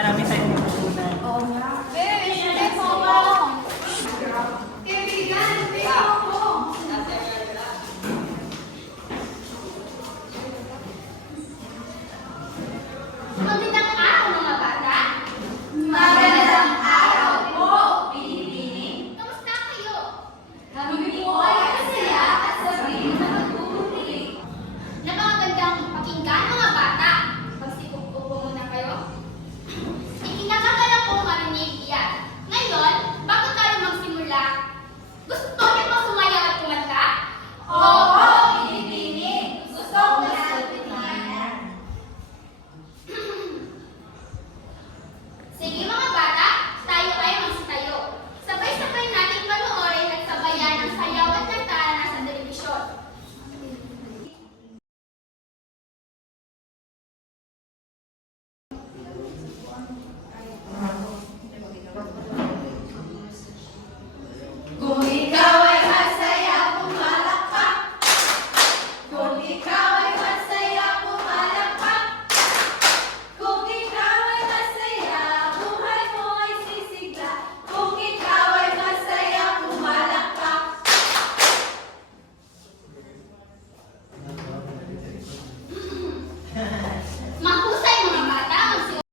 marami tayong matutunan. Oo nga. Stay mo. Kaibigan, stay mo. Magandang araw mga bata. Magandang araw po, Bini-Bini. Kamusta kayo? Kami po ay masaya at sabihin na magpupuling. Napakagandang pakinggan mga bata. Magsipupo muna kayo. Ikinakagala ko marinig yan. Ngayon, bago tayo magsimula, gusto niyo ba sumayaw at kumanta? Oo, Bini-Bini. Gusto ko na sa tingnan. Sige mga bata, tayo ay magsitayo. Sabay-sabay natin panoorin at sabayan ang sayaw at kantahan na sa telebisyon. Kung ikaw ay masaya, pumalakpak. Kung ikaw ay masaya, pumalakpak. Kung ikaw ay masaya, buhay mo ay sisigla. Kung ikaw ay masaya, pumalakpak. Mahusay mga bata, magsimula.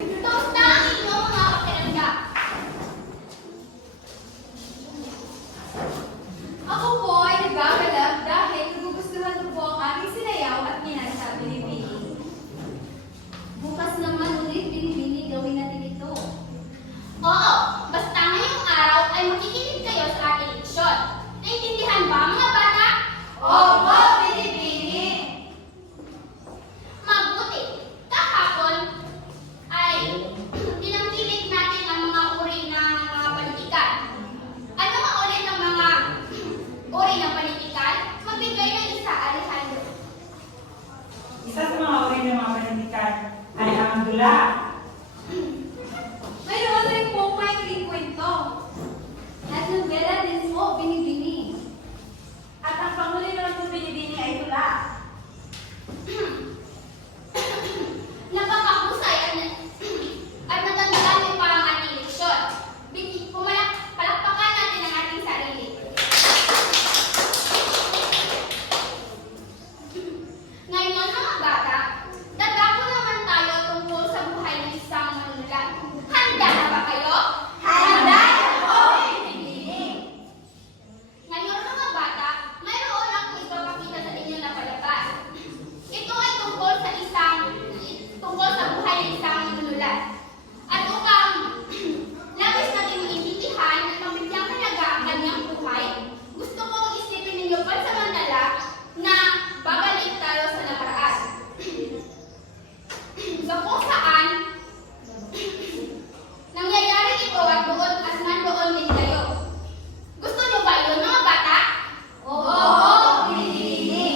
Kamusta ang inyong mga pakiramdam? Ako po ay nagbabalak dahil nagugustuhan ko po ang aming sinayaw at minasa Bini-Bini. Bukas naman ulit, Bini-Bini, gawin natin ito. Oo, basta ngayong araw ay makikinig kayo sa ating leksyon. Naintindihan ba mga bata? Opo, Bini-Bini. Mabuti. Kahapon ay tinangkilik natin ang mga uri ng mga panitikan. Ano nga ulit ang mga uri ng panitikan? Magbigay ng isa, Alejandro. Isa sa mga uri ng mga panitikan ay ang dula. Mayroon rin po maikling kwento. At nobela din po, Bini-Bini. At ang panghuli naman po, Bini-Bini ay tula. Napakahusay at natandaan pa ang ating leksyon. Palakpakan natin ang ating sarili. Ngayon mga bata, dadako naman tayo tungkol sa buhay ng isang manunulat. Handa na ba kayo? Handa na po, Bini-Bini. Ngayon mga bata, mayroon akong ipapakita sa inyo na palabas. Ito ay tungkol sa buhay ng isang manunulat. At upang labis natin maintindihan at mabigyang halaga ang kanyang buhay, gusto kong isipin ninyo pansamantala na babalik tayo sa nakaraan. So kung saan nangyayari ito at nandoon din kayo. Gusto niyo ba yun mga bata? Oo, Bini-Bini.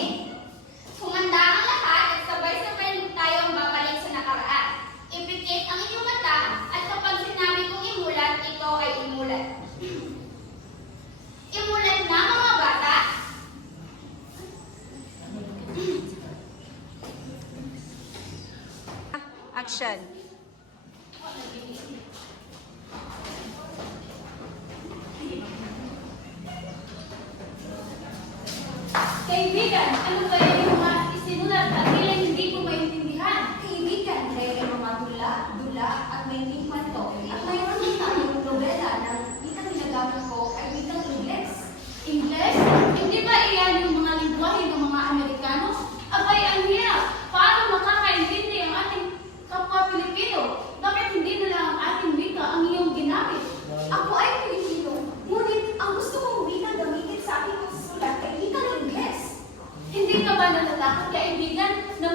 Kumanda ang lahat at sabay-sabay tayong babalik sa nakaraan. Ipikit ang inyong mata at kapag sinabi kong imulat, ito ay imulat. Imulat na mga bata. Action. Kaibigan, ano kaya yung mga isinulat at tila hindi ko maintindihan? Kaibigan, kaya yung mga dula at may kwento. At mayroon din tayong nobela na wikang ginagamit ko ay wikang Ingles. Ingles? Hindi ba iyan yung mga lingwahe ng mga Amerikano? Abay, ang hirap! Paano makakaintindi ang ating kapwa Pilipino? Bakit hindi na lang ang ating wika ang iyong ginamit? Ako ay Pilipino, ngunit ang gusto kong wika gamitin sa aking pagsusulat ay wikang Ingles. Hindi ka ba natatakot, kaibigan, na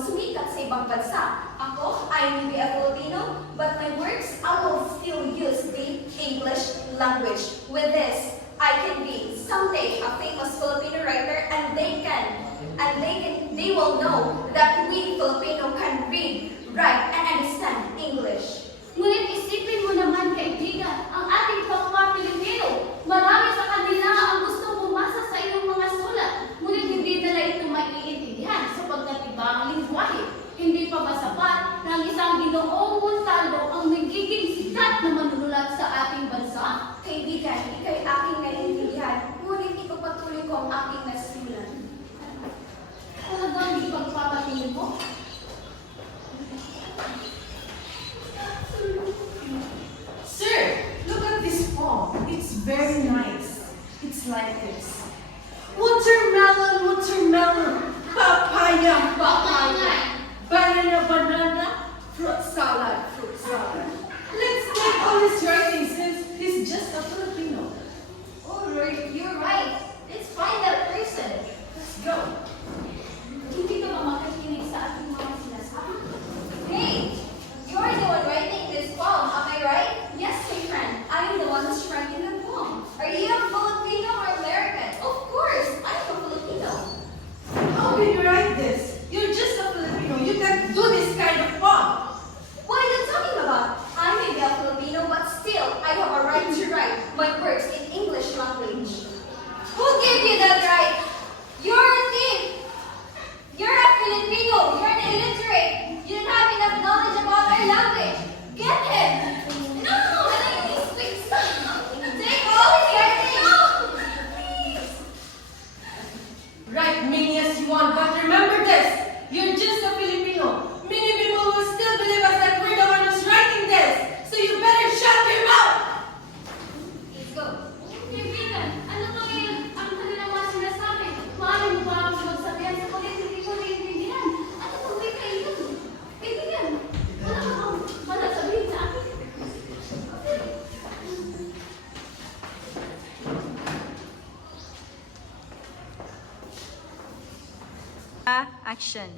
sumikat sa ibang bansa. Ako, I may be a Filipino, but my works, I will still use the English language. With this, I can be someday a famous Filipino writer, and they will know that we Filipino can read, write, and understand English. Ngunit isipin mo naman, kaibigan, ang ating kapwa Pilipino. Marami sa kanila ang gustong bumasa sa iyong mga sulat, ngunit hindi nila ito maiintindihan sapagkat iba ang lingwahe. Hindi pa ba sapat na ang isang Ginoong Montalvo ang nagiging sikat na manunulat sa ating bansa? Kaibigan, ikaw'y aking naiintindihan, ngunit ipagpatuloy ko ang aking nasulat. Talagang ipagpapatingin mo? Sir, look at this poem. It's very nice. It's like this. Watermelon, watermelon, papaya, papaya, banana, banana, fruit salad, fruit salad. Let's take all his writings since he's just a Filipino. Oh, you're right. Let's find that person. Let's go. Hindi ka ba makikinig sa ating mga sinasabi? Hey, you're the one writing this poem, am I right? Yes, my friend. I am the one who's writing the poem. Are you a Filipino or American? Of course, I'm a Filipino. How can you write this? You're just a Filipino. You can't do this kind of poem. What are you talking about? I may be a Filipino, but still, I have a right to write my works in English language. Who gave you that right? You're a thief. You're a Filipino. You're an illiterate. You don't have enough knowledge about our language. Get him. No, I like these quick stuff. Take all his writing. No, please. Write many as you want, but remember this. You're just a Filipino. Many people will still believe us that we're the one who's writing this. So you better shut your mouth. Let's go. Kaibigan, ano ba ngayon ang kanilang mga sinasabi? Paano mo ba ang magsabihan sa kulit hindi ko naiintindihan? Ano kung may kailan? Kaibigan, wala ka bang malasabihin sa akin? Action.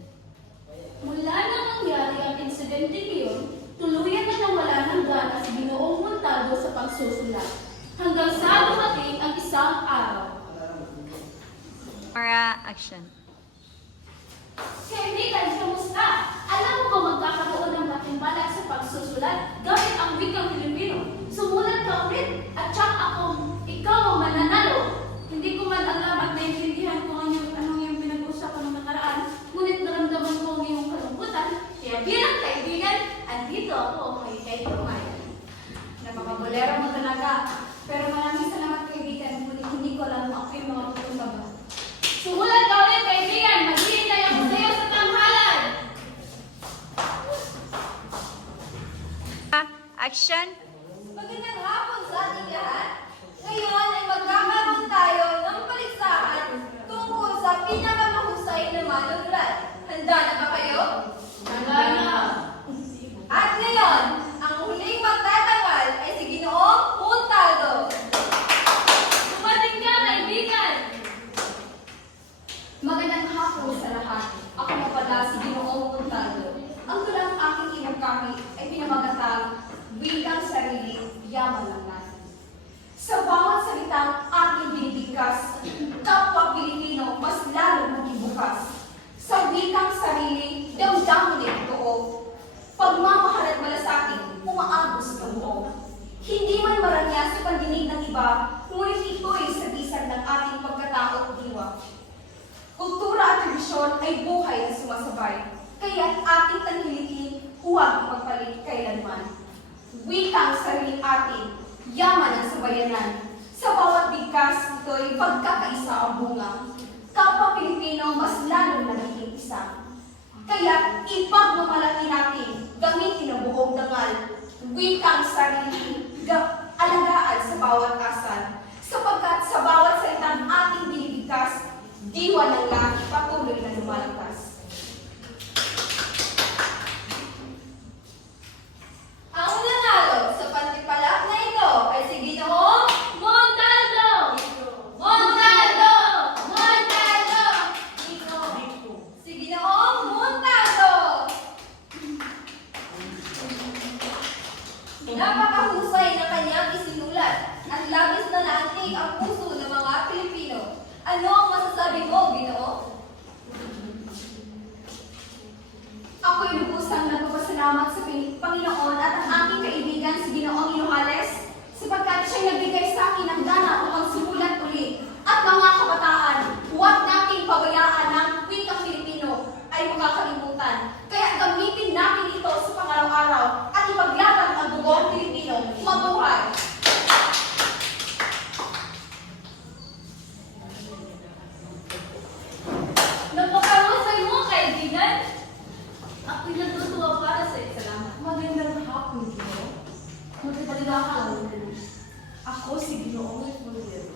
Mula nang nangyari ang insidente iyon, tuluyan na nawala ng gana si Ginoong Montalvo sa pagsusulat. Hanggang sa dumating ang isang araw. Camera, action. Kaibigan, kamusta? Alam mo ba magkakaroon ng katimbala sa pagsusulat gamit ang wikang Pilipino? Sumulat ka ulit at tiyak akong ikaw ang mananalo. Hindi ko man alam at naiintindihan ko anong yung pinag-uusapan ng nakaraan, ngunit naramdaman ko ang iyong kalungkutan. Kaya bilang kaibigan, andito ako may kaibigan. Napakabolera mo talaga. Pero maraming salamat kaibigan, ngunit hindi ko alam kung ako yung mga pupunta ba. Sumulat ka ulit, kaibigan! Maghihintay ako sa iyo sa tanghalan! Action. Magandang hapon sa ating lahat. Ngayon ay magkakaroon tayo ng paligsahan tungkol sa pinakamahusay na manunulat. Handa na ba kayo? Handa na! At ngayon, ang huling magtatangal ay si Ginoong Montalvo. Dumating ka, kaibigan! Magandang hapon sa lahat. Ako na pala si Ginoong Montalvo. Ang tulang aking inagkami ay pinamagatang wikang sarili, yaman ng natin. Sa bawat salitang ating binibigkas, kapwa Pilipino mas lalo naging bukas. Sa wikang sarili, damdamin nito totoo. Pagmamahal at malasakit, umaagos ng buo. Hindi man maranya sa pandinig ng iba, ngunit ito'y sagisag ng ating pagkatao at diwa. Kultura at tradisyon ay buhay na sumasabay, kaya't ating tangkilikin, huwag ipagpalit kailanman. Wikang sariling atin, yaman ang sabayanan. Sa bawat bigkas, ito'y pagkakaisa ang bunga. Kapwa Pilipino, mas lalong nagiging isa. Kaya ipagmamalaki natin, gamitin ang buong dangal. Wikang sarili, alagaan sa bawat asal. Sapagkat sa bawat salitang ating binibigkas, diwa ng langit patuloy na lumalagpas. Ang nanalo sa pantipalak na ito ay si Ginoong Montalvo! Montalvo! Montalvo! si Ginoong Montalvo. Ako'y lubusang nagpapasalamat sa Panginoon at ang aking kaibigan si Ginoong Iloales sapagkat siya'y nagbigay sa akin ng gana upang simulan uli. At mga kabataan, huwag nating pabayaan ng wikang Filipino ay makakalimutan. Kaya gamitin natin ito sa pang-araw-araw at ipaglaban ang bugong Pilipino. Mabuhay! Napakahusay mo, kaibigan. Ako'y natutuwa para sa iyo. Salamat. Magandang hapon, Gino. Magandang hapon. Ako si Ginoong Fulvero.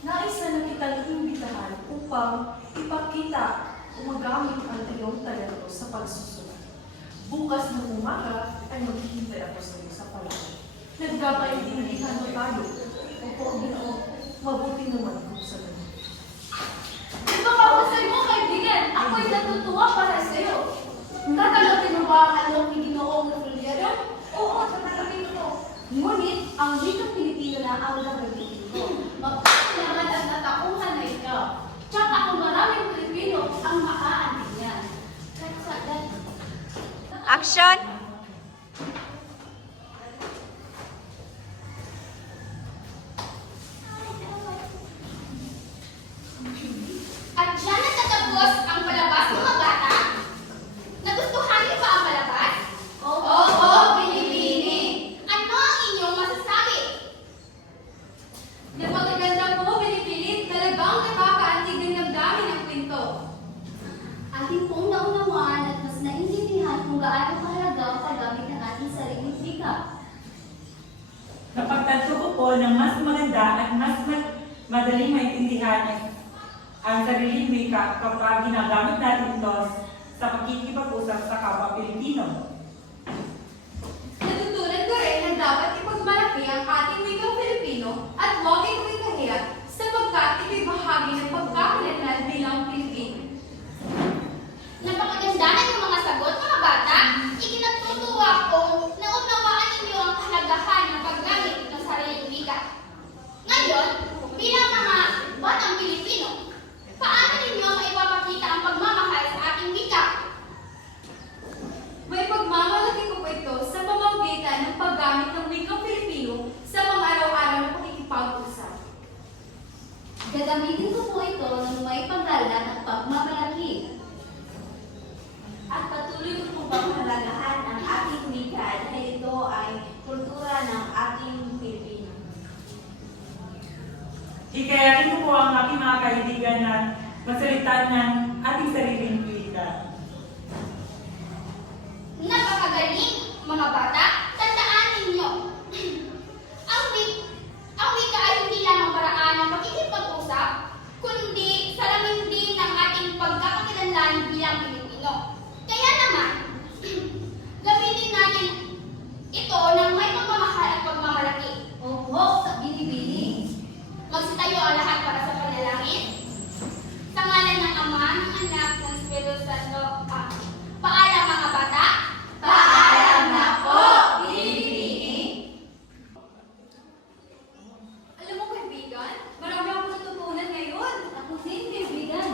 Nais na kitang imbitahan upang ipakita o magamit ang iyong talento sa pagsusulat. Bukas ng umaga ay maghihintay ako sa iyo sa palasyo. Nagkakaintindihan mo tayo. Opo, Ginoo. Mabuti naman kung sa ganun. Napakahusay mo, kaibigan. Ako'y natutuwa para sa iyo. Tatanggapin mo ba ang alok ni Ginoong Fulvero? Oo, tatanggapin ko. Ngunit, ang wikang Pilipino na ang gagamitin ko. Magpapalaman at natauhan na ikaw. Tsaka kung maraming Pilipino ang maaantig niyan. Action! At dyan natatapos ang palabas mga bata. Nagustuhan niyo ba ang palabas? Oo, Binibini. Ano ang inyong masasabi? Napakaganda po, Binibini. Talagang nakakaantig ang damdamin ng kwento. Atin pong naunawaan at mas naintindihan kung gaano kahalaga ang paggamit ng ating sariling wika. Napagtanto ko po na mas maganda at mas madaling maintindihan ang sariling wika kapag ginagamit natin ito sa pakikipag-usap sa kapwa Pilipino. Natutunan ko rin na dapat ipagmalaki ang ating wikang Filipino at huwag ito ikahiya sapagkat ito'y bahagi ng pagkakalanlan bilang Pilipino. Napakaganda na yung mga sagot mga bata. Ikinatutuwa ko na unawaan ninyo ang kahalagahan ng paggamit ng sariling wika. Ngayon, bilang mga batang Pilipino, paano ninyo maipapakita ang pagmamahal sa ating wika? May pagmamalaki ko po ito sa pamamagitan ng paggamit ng wikang Filipino sa mga araw-araw na pakikipag-usap. Gagamitin ko po ito ng may paglalan at pagmamalaki. At patuloy ko po panghalagahan ang ating wika dahil ito ay kultura ng ating Pilipino. Hikayatin ko po ang aking mga kaibigan na magsalita ng ating sariling wika. Napakagaling, mga bata. Tandaan ninyo. Ang wika ay hindi lamang paraan ng pakikipag-usap, kundi salamin din ng ating pagkakakilanlan bilang Pilipino. Kaya naman, gamitin natin ito ng may pagmamahal at pagmamalaki. Opo, sa Binibini. Magsitayo ang lahat para sa panalangin. Sa ngalan ng Ama, ng Anak, ng Espiritu Santo. Paalam mga bata. Paalam na po, Binibini. Alam mo, kaibigan, marami akong natutunan ngayon. Ako din, kaibigan.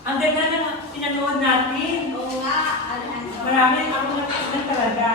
Ang ganda ng pinanood natin. Oo nga, Alejandro. Marami akong natutunan talaga.